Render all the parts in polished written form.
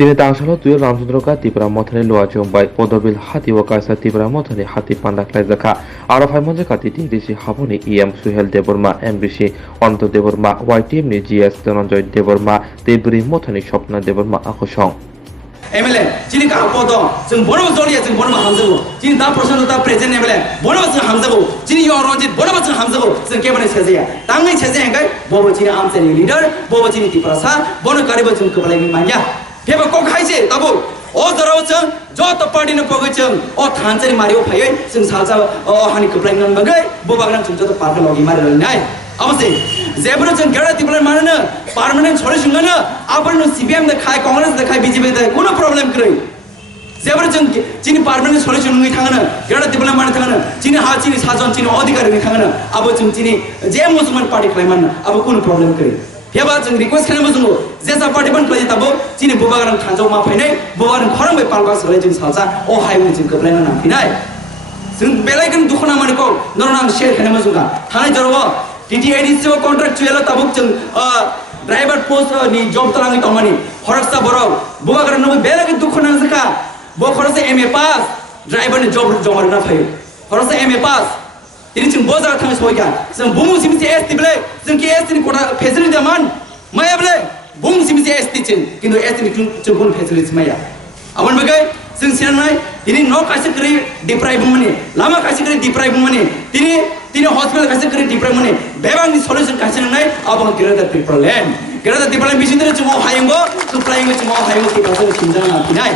তিনি তাংসালো তুই রামচন্দ্রকা ত্রিপুরা মথানি লোয়াচুম্বাই পদবিল হাতি ও কাইসা ত্রিপুরা মথানি হাতি পান্ডা ক্লাইজাখা আরো ফাইমনজে কাতি টিডিসি হাবনি EM Suhel Debbarma MBC Anta Debbarma YTM নি জিএস ধনঞ্জয় দেববর্মা দেবরি মথানি স্বপ্ন দেববর্মা আকর্ষণ MLA 지금 가고도 지금 뭐라고 소리야 지금 뭐라고 함자고 지금 다 프로션도 다 프레젠 MLA 뭐라고 지금 함자고 지금 여론지 뭐라고 지금 함자고 지금 개발의 체제야 당의 체제인가 뭐뭐 지금 암세니 리더 뭐뭐 지금 디프라사 뭐는 가리버 지금 그발의 민만이야 개발 꼭 하이지 따보 어더라고 지금 저또 파티는 보고 지금 단자리 마리오 파이 지금 살자 하니 그발의 는 먹을 뭐바그랑 지금 저도 파트 로기 말을 나이 아버지 제브로 지금 결혼 디플레 말하는 পার্মানেন্ট সলিউশন না আপনার সিপিএম দেখায় কংগ্রেস দেখায় বিজেপি দেখায় কোনো প্রবলেম করে যেবার যিনি পার্মানেন্ট সলিউশন নই থাকেন এটা দিবলে মানে থাকেন যিনি হা যিনি সাজন যিনি অধিকারী নই থাকেন আবো যিনি যে মুসলমান পার্টি খাইমান আবো কোনো প্রবলেম করে হেবা जों রিকোয়েস্ট খাইমो जों जेसा पार्टी बन खाइ ताबो যিনি बुबागारां थांजौ मा फाइनाय बुबागारां खरं बे पालबा सले जों सालसा अ हाइवे जों गबलायना नांफिनाय जों बेलायगन दुखना मानेको नरनां शेयर खाइमो जों थानाय जरबो टीटीआईडीसी कन्ट्राक्चुअल ताबो जों ड्राइवर पोस्ट नि जॉब तलांगी तमानी खरसा बरो बुबागारां नो बेलायगन दुखना जका बो खरसा एमए पास ड्राइवर नि जॉब जमार ना फायो खरसा एमए पास তিনি जों बजार थांग सयगा जों बुमु सिमसे एसटी बेले जों के एसटी नि कोटा फेसिलिटी मान माया बेले बुमु सिमसे एसटी चिन किन्तु एसटी नि जों कोन फेसिलिटी माया आमन बगे जों सेनाय तिनि न कासे करि डिप्राइभ मने लामा कासे करि डिप्राइभ मने तिनि हॉस्पिटल कासे करि डिप्राइभ मने बेबांनि सल्युशन कासे नाय आबो गेरेदा पिपल बिसिनदरे जों हायंगो सुप्लायंगो जों हायंगो तिबासो सिनजाना नाय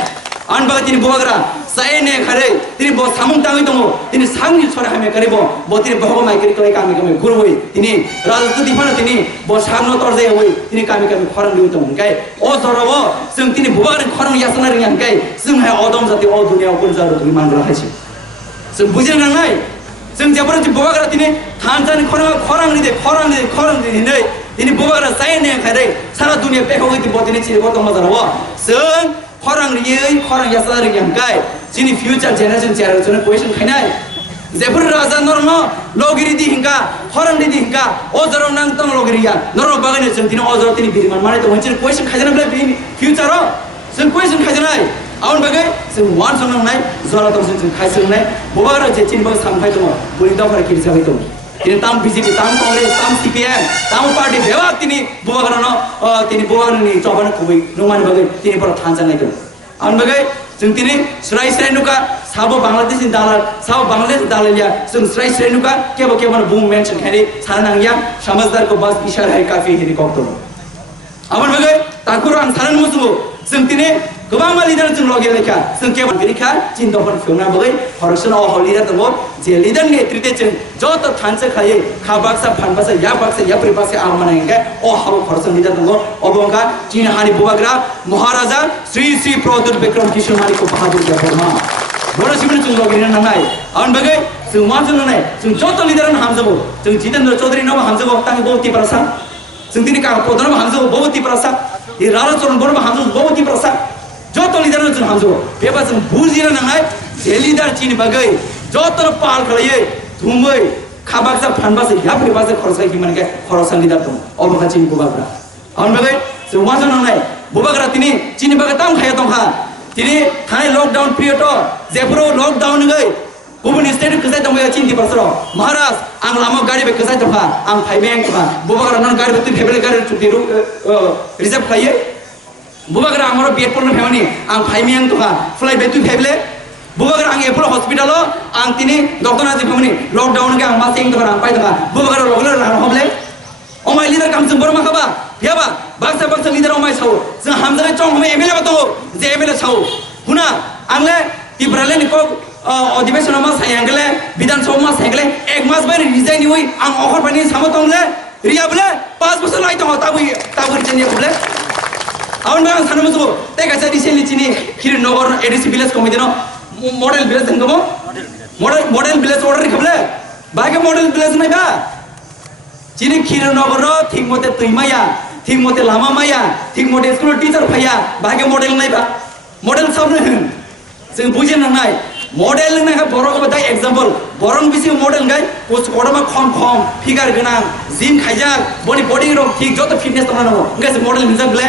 आन बगे तिनि बुबागरा साइने खारे तिनि ब सामुं तांगै दङ तिनि सांनि सरा हामे करिबो ब तिनि बहग माइकरि करै कामि गुरबै तिनि राजदूत दिफानो तिनि ब सामनो तरजे होय तिनि कामि खरं दिउ दङ गाय अ जरब जों तिनि बुबागरा खरं यासना रियान गाय जों हाय अदम जाति अ दुनियाव कोन जारो तिनि मानग्रा हायसि जों बुजिनो नांनाय जों जेबर बुबागरा तिनि थानजानि खरं नि नै तिनि बुबागरा साइने खारे सारा दुनिया बेखौ ति ब तिनि चिरबो दङ जरब जों खरं यासना रियान गाय जिनि फ्यूचर जेनेरेशन क्वेश्चन खाइनाय जेफोर राजा नरम लगिरि दि हिंगा खरं दि हिंगा अजर नां तंग लगिरिया नरम बागाने जों दिनो अजर तिनि बिरिमान माने तो मोनसे क्वेश्चन खाइजानाय बे फ्यूचर जों क्वेश्चन खाइजानाय आउन बागे जों वान संनाय जरा दं जों खाइसोनाय बबारा जे चिन बग सामफाय दङ बुरि दाफार किरसाबै दङ तिनि ताम बीजेपी ताम कांग्रेस ताम सीपीएम ताम पार्टी बेवा तिनि बुबागारन तिनि बुबागारनि जबान खुबै नमान बागे तिनि पर थानजानाय दङ आउन बागे जों तिनि स्राय नुका साबो बांलादेशनि बांलादेश दालालिया जों स्राय नुका केबो बुम मेंशन खानि सानांगिया समझदार को बस इशारा है काफी हेलिकॉप्टर आमन बगे ताकुर आं सानन मुसुबो जों तिनि गोबां लिडार जों लगे लेखा जों केबो गरिखा चिन दफर फिउना बगे फरक्सन अ लिडार दङ जे लिडार नेतृत्व जों जत थानसे खायै खाबाक्सा फानबासा या बाक्सा या परिबासा आमानांगे अ हाबो फरक्सन लिडार दङ अबंगा चिन हानि बुबाग्रा महाराजा श्री श्री प्रदुर विक्रम किशोर मालिक बहादुर जफरमा बड़ा सिमन जों लगे नांनाय आन बगे जों मा जों नाय जों जत लिडार हामजबो जों जितेन्द्र चौधरी नाव हामजबो तांग बहुती प्रसा जों दिनि का प्रधान हामजबो बहुती प्रसा ये राणा चरण बरमा हामजबो बहुती प्रसा जत लिडार जों हामजबो बेबा जों बुजिनो नांनाय जे लिडार चिन बगे जत पाल खलायै धुमै खाबाक्सा फानबासा या परिबासा खरसाय कि माने खरसा लिडार दं अबखा चिन बुबाग्रा आन बगे जों मा जों नांनाय बुबाग्रा तिनि चिन बगे ताम खाया दंखा तिनि थानाय लकडाउन पिरियड जेफोराव लकडाउन गई गुबुन स्टेट खसाय दंबाय चिन्ति बसर महाराज आं लामा गाड़ी बे खसाय दंखा आं फाइमें दंखा बुबाग्रा नन गाड़ी बे फेबले गाड़ी चुक्ति रिजर्व खायो बुबाग्रा आंरो बेटपर न फेमानि आं फाइमें दंखा फ्लाइट बे फेबले बुबाग्रा आं एपोलो हॉस्पिटल आं तिनि डॉक्टर नाजि फेमानि लकडाउन के आं मासें दंखा आं पाइ दंखा बुबाग्रा लगले लानो हमले अमाय लिडार काम जों बरमा खाबा हेबा बाक्सा लिडार अमाय साव जों हामजानाय चंग हम एमएलए बातो जे एमएलए साव हुना आंले तिब्राले निको अधिवेशन मा सायंगले विधानसभा मा सायंगले एक मास बाय रिजाइन होई आं अखर पानी सामतंगले रियाबले 5 बोसोर लाइ दङ ताबु रिजाइन होबले आउन बा सानमसो ते गासा रिसेन्टलि चिनि खिर नगर एडिसी विलेज कमिटी न मॉडल विलेज दंगमो मॉडल विलेज ऑर्डर खबले बागे मॉडल विलेज नाय बा चिनि खिर नगर ठीक मते तैमाया ठीक मते लामा माया ठीक मते स्कुल टीचर फैया बागे मॉडल नाय बा मॉडल सबनो जों बुझिनो नांनाय मॉडल नाय बरग बता एग्जांपल बरं बिसि मॉडल गाय पोस्ट कोडमा खम फिगार गोनां जिम खाइजा बॉडी रक ठीक जत फिटनेस दङ गाय model हिनजा ब्ले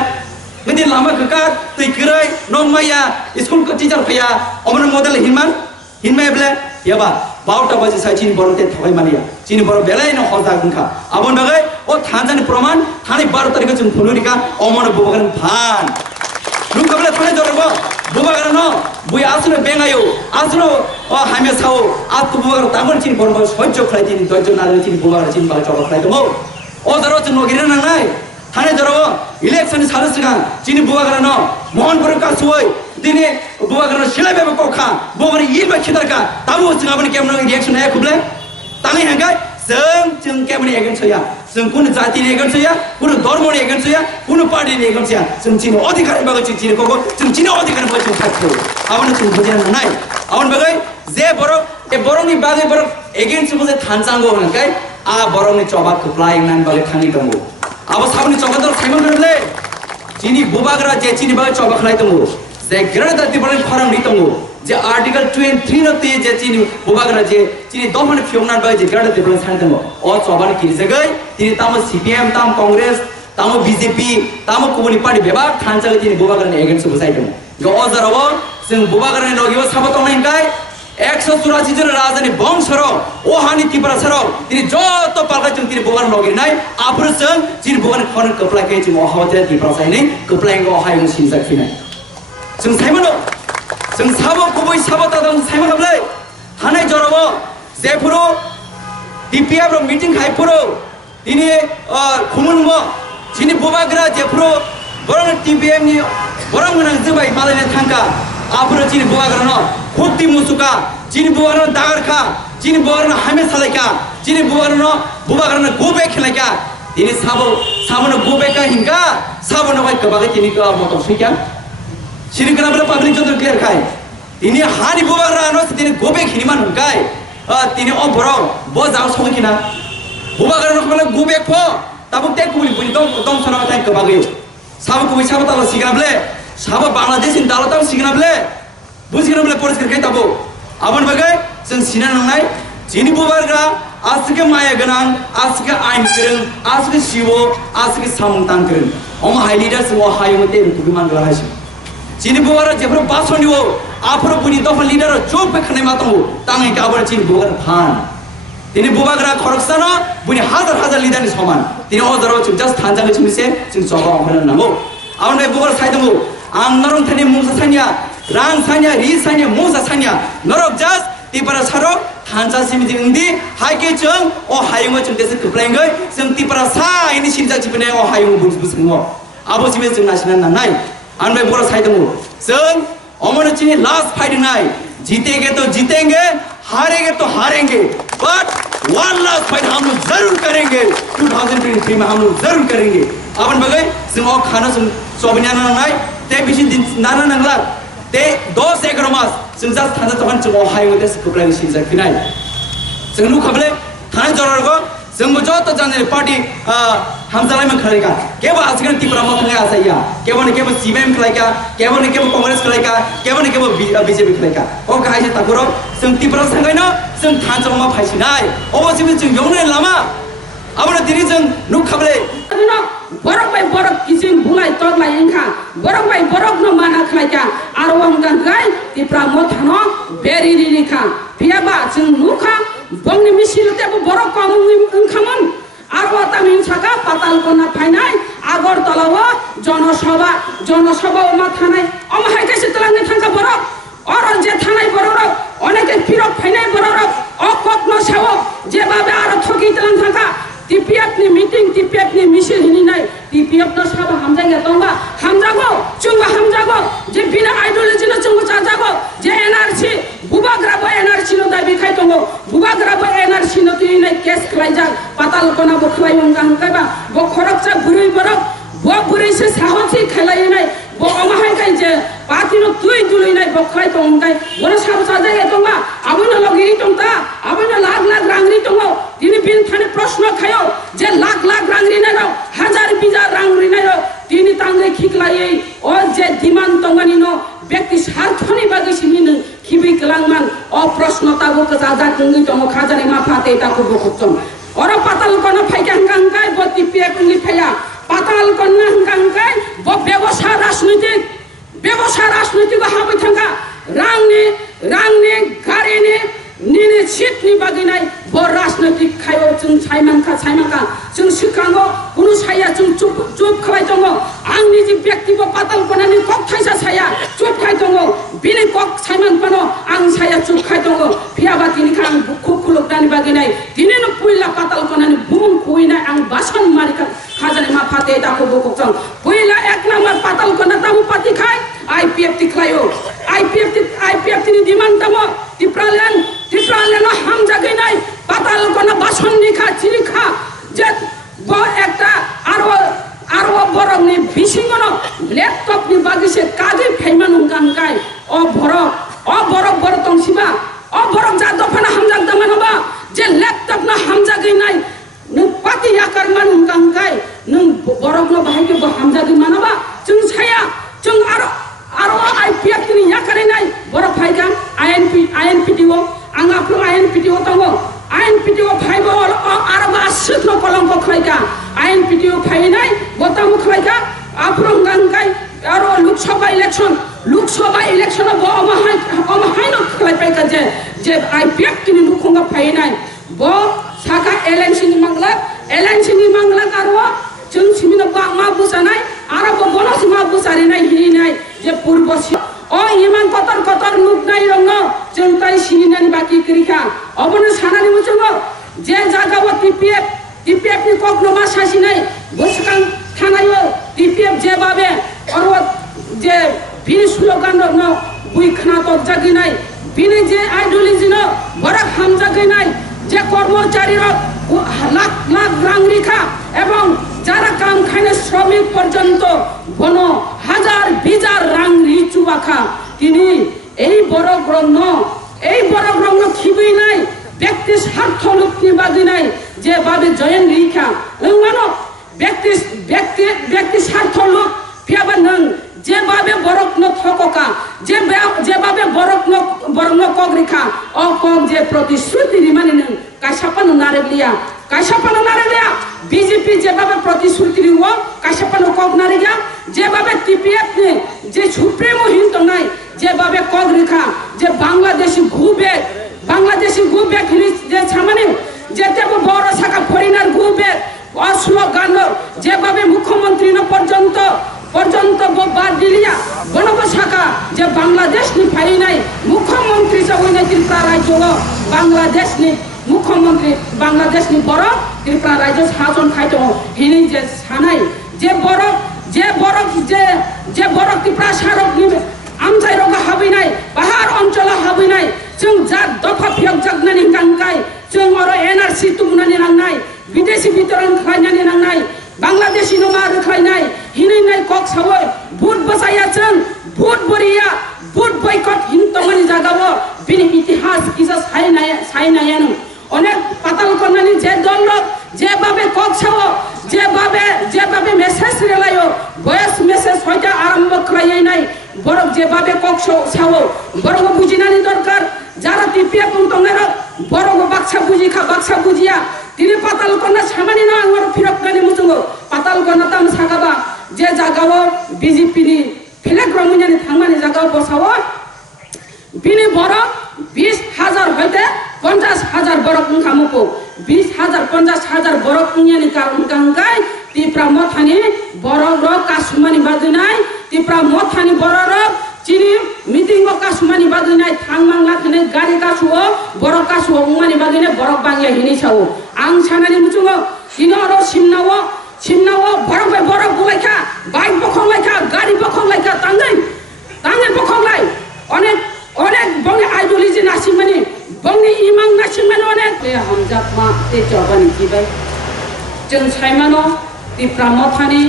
ngadi lama kekat tui kerai nong maya school ko teacher phaya omon model hinmai ble ya ba 12টা বাজে সাই চিনি বড়তে থাকাই মানিয়া চিনি বড় বেলায় না হজা গুনখা আবন বাগাই ও থানজানি প্রমাণ থানি 12 তারিখে जों ফনুরিকা অমন বুবাগান ভান লুকাবলে থানে ধরব বুবাগান ন বুই আসলে বেঙ্গায়ো আসলে ও হামে সাও আতু বুবাগান তামন চিনি বড় সহ্য খাই চিনি দজ্জ নারে চিনি বুবাগান চিনি বা চবা খাই দমো ও ধরো जों নগিরে নাংনাই থানে ধরব ইলেকশন সালসিগা চিনি বুবাগান ন মোহনপুর কাসুই दिने बुबागान सिलाइबेबो कोखा बुबागान इलबा खिदारका ताबो जों आबनि केमन रिएक्शन हाया खुबले तांनि हांगाय जों केमन एगेन छया जों कुन जातिनि एगेन छया कुन धर्मनि एगेन छया कुन पार्टीनि एगेन छया जों चिनि अधिकार बागै जों चिनि कोको जों चिनि अधिकार बागै जों साथो आबनि जों बुजिया नाय आबन बागै जे बरक ए बरकनि बागै बरक एगेन छबो जे थानजांगो हनकाय आ बरकनि चबा खप्लाय नान बागै थांनि दंगो आबो साबनि चबादर साइमन गरले चिनि बुबागरा जे चिनि बागै चबा खलाय दंगो जे ग्रेड दिफरेंट फाराम नि दंगो जे article 23 नते J Chini Bubagra J Chini Daman फियमनान by J grade different सान दंगो अ चबानि कि जगै तिनि ताम सीपीएम ताम कांग्रेस ताम बीजेपी ताम कुबनि पार्टी बेबाग थानजागै चिनि बुबागरानि एगेन्स्ट बुसाय दंगो ग अजाराव जों बुबागरानि लगिबो साबत नायनकाय 184 जन राजानि बंशर ओहानि तिपरा सर तिनि जत पालका जों तिनि बुबागरानि लगिनाय आफोर जों चिनि बुबागरानि खन कप्लायकै जों अहावते तिपरा सायनि कप्लायंग अहाय सिनजा फिनाय जों साइमनो जों साबो गुबै साबता जों साइमन हाबलै हानाय जराबो जेफोरो टिपिएफ रो मिटिं हाइफोरो दिनि खुमुनबो जिनि बुबाग्रा जेफोरो बरं टिपिएफ नि बरं गोनां जोबाय मालायनि थांका आफोरो जिनि बुबाग्रा न खुबति मुसुका जिनि बुबाग्रा दागारखा जिनि बुबाग्रा हामे सालायका जिनि बुबाग्रा न गोबे खेलायका दिनि साबोनो गोबेका हिंगा साबोनो बाय कबागै तिनि मत फैका सिरिकना बले पाब्लिक जंत्र क्लियर खाय तिनी हानि बुबाग्रा न तिनी गोबे खिनिमान हुनकाय तिनी अ बरो ब जाव सकिना बुबाग्रा न बले गोबे ख ताबो ते कुबि बुनि दम सना थाय कबागै साबो कुबि साबो ताला सिगनाबले साबो बांलादेश इन दालताव सिगनाबले बुजिगनाबले परिस्कार खाय ताबो आबन बगै जों सिना नांनाय जिनि बुबाग्रा आसके माया गोनां आसके आइन गोरों आसके सिवो आसके सामंतान गोरों अम हाइ लिडार जों हायमते रुकुबि मान गरायसि चिनि बुबाग्रा जेफोर बासनिओ आफोर बुनि दफन लिडार चोप बेखनाय मातंगो तांगै गाबर चिनि बुबाग्रा फान तिनि बुबाग्रा खरकसान बुनि हाजार लिडारनि समान तिनि अजराव जों जास्ट थानजागै चिनिसे जों जगा अमरन नांगौ आवन बे बुबाग्रा साइदंगो आं नरम थानि मुंसा सानिया रां सानिया रि सानिया मुंसा सानिया नरक जास्ट तिपरा सारो थानजा सिमि जोंदि हाइके जों अ हायमो जों देसे कप्लायंगै जों तिपरा साइनि सिनजा चिपने अ हायमो बुजिबुसंगो आबो सिमे जों नासिना नांनाय आनबाय बर साइदंगो जों अमन चिनि लास्ट फाइटिंग नाय जीतेंगे तो जीतेंगे हारेंगे तो हारेंगे बट वन लास्ट फाइट हम लोग जरूर करेंगे 2023 में हम लोग जरूर करेंगे आबन बगै जों अ खाना जों सबनिया नांनाय ते बिसि दिन नाना नांला ते 10 11 मास जों जास्ट थाना तहन जों अ हायवे देस कप्लाय सिनजा फिनाय जों नुखाबले थाना जरगो जोंबो जत जाने पार्टी हामजालाय मन खलायका केबो आजकन तिपरा मथंगा आसाया केबो सीएम खलायका केबो कांग्रेस खलायका केबो बीजेपी खलायका ओ गायसे ताकुरो जों तिपरा संगायनो जों थानजमा फायसिनाय अबसिम जों यौने लामा आबो दिनि जों नुखाबले borok by borok kising bulai tot lai ingka borok by borok no mana khalaika arwang gangai ti pramothano beri ririka piaba chung nuka bongni misilute borok kamung ingkamon arwa tamin saka patal kona phainai agor talawa জনসভা ওমা থানায় ওমা হাইকে সিতলাঙ্গে থাকা borok অরন যে থানায় borok অনেকে ফিরক ফাইনাই borok অকত্ন সেবক যেভাবে আর ঠকি তলাং থাকা টিপিএফ नि मीटिंग टिपिएफ नि मिसिल हिनि नाय टिपिएफ न सब हामजागे तंबा हामजागो चुंगा हामजागो जे बिना आइडियोलॉजी न चुंगो चाजागो जे एनआरसी बुबाग्रा बो एनआरसी न दाबि खाय तंगो बुबाग्रा बो एनआरसी न तिनि नाय केस खलायजा पाताल कोना बो खलाय मंगा हंकाबा बो खरकचा बुरै बरक बो बुरै से साहसी खलाय नाय बो अमाहाय गाय जे पार्टी न तुइ दुलै नाय बो खलाय तंगाय बोरा साब साजागे तंबा आबन लगि तंता आबन लाख लाख रांगरि तंगो तिनि बिन थाने प्रश्न खायो जे लाख लाख रांगरि नाय हजार बिजार रांगरि नाय तिनि तांगे खिकलायै ओ जे दिमान तंगानि न व्यक्ति स्वार्थनि बागै सिमिन खिबि कलांगमान अ प्रश्न तागो कजाजा तंगि तंग खाजानि मा फाते ताको बखुतम और पाताल कोन फाइका हंगांगाय बो टिपिएफ नि फाया पाताल कोन हंगांगाय बो व्यवसाय रांनि गारिनि निनि सिटनि बागिनाय बर राजनैतिक खायाव जों सायमानखा जों सिगाङाव कुनु साया जों चुप खालाय दङ आंनि जे व्यक्तिगत पाताल बनानि कक थाइसा साया चुप खाय दङ बिनि कक सायमान पनो आं साया चुप खाय दङ फियाबा दिनि खां खुब खुलुकदानि बागिनाय दिनिनो पुइला पाताल बनानि बुम कुइना आं बासन मारिका खाजानि मा फाते दाखो बकजों पुइला एक नम्बर पाताल कना तामु पाति खाय आईपीएफ तिख्लायो आईपीएफ नि डिमान्ड दम टिप्रालेन हामजा गइनाय पाताल कना बासन निखा चिरिखा जे ब एकटा आरो बरकनि बिसिङनो ल्यापटप नि बागिसे काजै फाइमान गांगाय अ बरक तंसिबा अ बरक जा दफाना हामजा दमानबा जे ल्यापटप न हामजा गइनाय नों पाति याकार मान गांगाय नों बरक न बाहायके ब हामजा गइमानबा जों साया जों आरो आईपीएफ नि याकारिनाय बरक फाइगाम आईएनपीटीओ आं आपलो आईएनपीटीओ दङ आईएनपीटीओ फाइबो आरो आसिखनो कलंक खलायगा आईएनपीटीओ फाइनाय गतामु खलायगा आपरो गांगाय आरो लोकसभा इलेक्शन ब अमाहायनो खलायपायगा जे आईपीएफ नि लुखंगा फाइनाय ब साका एलएनसी नि मांगला आरो जों सिमिनो मा बुजानाय आरो ब बनस मा बुजारिनाय हिनाय जे पूर्व ओ इमान कतर नुकनाय रंग जों ताइ सिनिनानि बाकी करिखा अबनो सानानि मुजों जे जागाव टीपीएफ नि ककनमा सासिनाय बसकां थानायो टीपीएफ जे बाबे और जे बिनि स्लोगान न बुइ खनातक जागिनाय बिनि जे आइडियोलॉजी न बरक हामजा गइनाय जे कर्मचारी लाख रां रिखा एवं যারা কাম খাইনে শ্রমিক পর্যন্ত বন হাজার রাং রিচুবাখা তিনি এই বড় গ্রহণ খিবই নাই ব্যক্তি স্বার্থ লুপ্তি বাদি নাই যে ভাবে জয়েন রিখা মানো ব্যক্তি স্বার্থ লোক ফিয়াবা নং যেভাবে বরক ন থকা যেভাবে বরক ন কক রেখা অ কক যে প্রতিশ্রুতি রিমানি নং কাইসাপানো নারেলিয়া बीजेपी যেভাবে প্রতিশ্রুতি দিব কাইসাপানো কক নারেগা যেভাবে টিপিএফ নে যে সুপ্রিমো হিন্ত নাই যেভাবে কক রেখা যে বাংলাদেশি গুবেক যে ছামানে যেতে বড় শাখা ফরিনার গুবেক অশ্ল গান যেভাবে মুখ্যমন্ত্রী ন পর্যন্ত বাদ দিলিয়া বনব শাখা যে বাংলাদেশ নি ফাই নাই মুখ্যমন্ত্রী যে ওই নাই ত্রিপুরা রাজ্য বাংলাদেশ নি মুখ্যমন্ত্রী বাংলাদেশ নি বড় ত্রিপুরা রাজ্য শাসন খাইতো হিনি যে সানাই যে বড় ত্রিপুরা সারক নি আমজাই রগা হাবি নাই পাহাড় অঞ্চল হাবি নাই जों जा दफा फियक जागनानि गांगाय जों और एनआरसी तुमनानि नांनाय विदेशी वितरण खायनानि नांनाय बांग्लादेशी नमा रखायनाय हिनैनाय कक सावै भूत बसाया जों भूत बरिया भूत बयकट हिंतमानि जागावो बिनि इतिहास किजा सायनायानो अनेक पाताल करनानि जे दल जेभाবে কক सावो जेभाবে मेसेज रेलायो बयस मेसेज हयता आरम्भ खालायनाय बरक जेभाবে কক सावो बरक बुजिनानि दरकार যারা টিপিএফ তংনের বরক বাক্সা বুঝিয়া তিনি পাতাল কন্যা সামানি না আমার ফিরকদানি মুজুঙ্গ পাতাল কন্যা তাম সাগাবা যে জাগাও বিজেপি নি ফিলেক রমুনিয়ানি থাংমানি জাগাও বসাও বিনি বরক 20,000 হইতে 50,000 বরক খামুকো 20,000 50,000 বরক নিয়ানি কারণ গাঙ্গাই তিপ্রা মথানি বরক কাসুমানি বাদিনাই তিপ্রা মথানি বরক চিনি মিটিং কাসুমানি বাগিনাय थांमांला खने गारि कासुओ बरक कासुओ उमानि बागिनाय बरक बांगिया हिनि सावो आं सानानि मुचुङो सिनो र सिमनावो बरक बुलायखा बाइक बखंलायखा गारि बखंलायखा तांगै बखंलाय अनेक बंनि आइडियोलॉजी नासिमानि बंनि इमां नासिमानि अनेक बे हमजाकमा ते जबानि किबाय जों सायमानो तिप्रा मथानि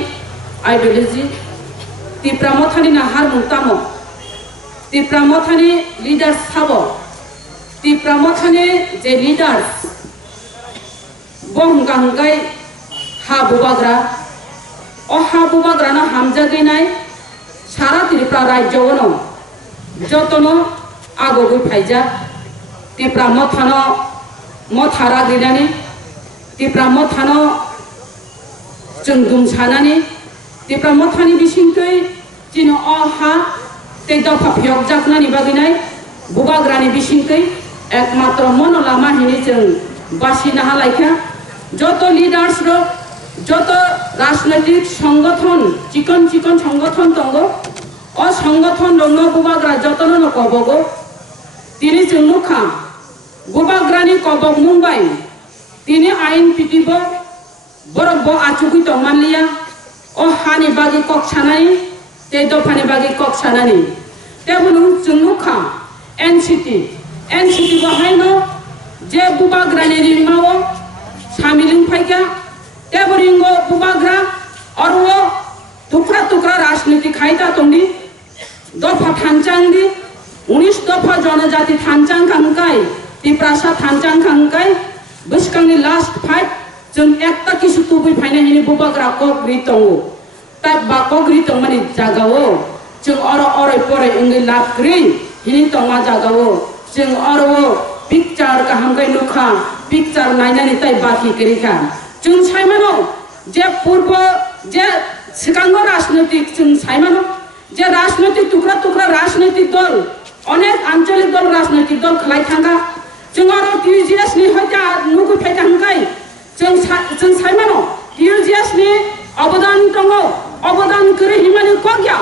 आइडियोलॉजी तिप्रा मथानि नाहार मुतामो तिप्रा मथानि लिडार्स थाबो तिप्रा मथानि जे लिडार्स बंगांगाय हाबुबाग्रा अ हाबुबाग्राना हामजागैनाय सारा त्रिपुरा राज्योनो जतनो आगोगै फाइजा तिप्रा मथानो मथारा गैनानि तिप्रा मथानो जों दुमसानानि तिप्रा मथानि बिसिंकै जिनो अहा ते दफा फियक जागनानि बागिनाय বুবাগ্রানি বিসিংकै একমাত্র মনোলামা হিনি जों বাসিনা হালাইখা যত লিডার্স যত রাজনৈতিক সংগঠন চিকন চিকন সংগঠন দङ অ সংগঠন দङ বুবাগ্রা যতনো কবগো তিনি जों नुखा बुबाग्रानि कबक मुंबाई তিনি আইন পিটিব বরব আচুকি তমালিয়া ও হানি বাগি কক ছানানি তে দফানি বাগি কক ছানানি তেবুলু জুনুখা এনসিটি বাহাইনো যে বুবাগ্রানি রিমাও সামিলিং ফাইকা তেবরিঙ্গো বুবাগ্রা অরও টুকরা টুকরা রাজনীতি খাইতা তংদি দফা থানচাংদি 19 দফা জনজাতি থানচাং খাংকাই তিপ্রাসা থানচাং খাংকাই বসকাंनि लास्ट फाइट जों एकता किसु तुबै फाइना हिनि बुबाग्रा कक रितंगो ता बाकक रितं माने जागावो जों अरै परै इंगै लाबग्रि हिनि तंगा जागावो जों अरो पिक्चार का हमगै नुखा पिक्चार नायनानि ताइ बाकी करिखा जों साइमानो जे पूर्व जे सिगांगो राजनैतिक जों साइमानो जे राजनैतिक टुकरा टुकरा राजनैतिक दल अनेक आंचलिक दल राजनैतिक दल खलाय थांगा जों आरो टिजिएस नि हयता नुगु फाइता हंगाय जों साइमानो टिजिएस नि अवदान दङ अवदान करे हिमानि कग्या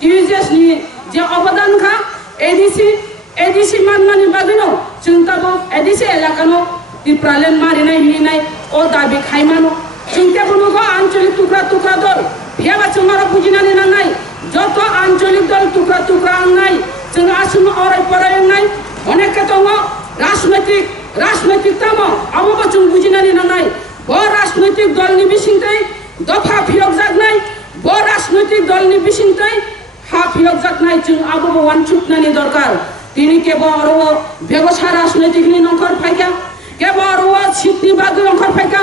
टिजिएस नि जे अवदान खा एडीसी माननानि बागैनो जों ताबो एडीसी एलाकानो तिप्रालेन मारिनाय हिनाय ओ दाबि खायमानो जों तेबुनुगो आंचलिक टुकरा टुकरा दल फियाबा जों आरो बुजिनानै नांनाय जत आंचलिक दल टुकरा टुकरा नाय जों आसुम अराय पराय नाय अनेक दङ राजनैतिक तामो आबो जों बुजिनानै नांनाय ब राजनैतिक दलनि बिसिंथै दफा फियक जागनाय ब राजनैतिक दलनि बिसिंथै हा फियक जागनाय जों आबो वानचुकनानि दरकार तिनि केबो अरो व्यवसाय राजनैतिकनि नंखर फाइका केबो अरो सिटनि बागै नंखर फाइका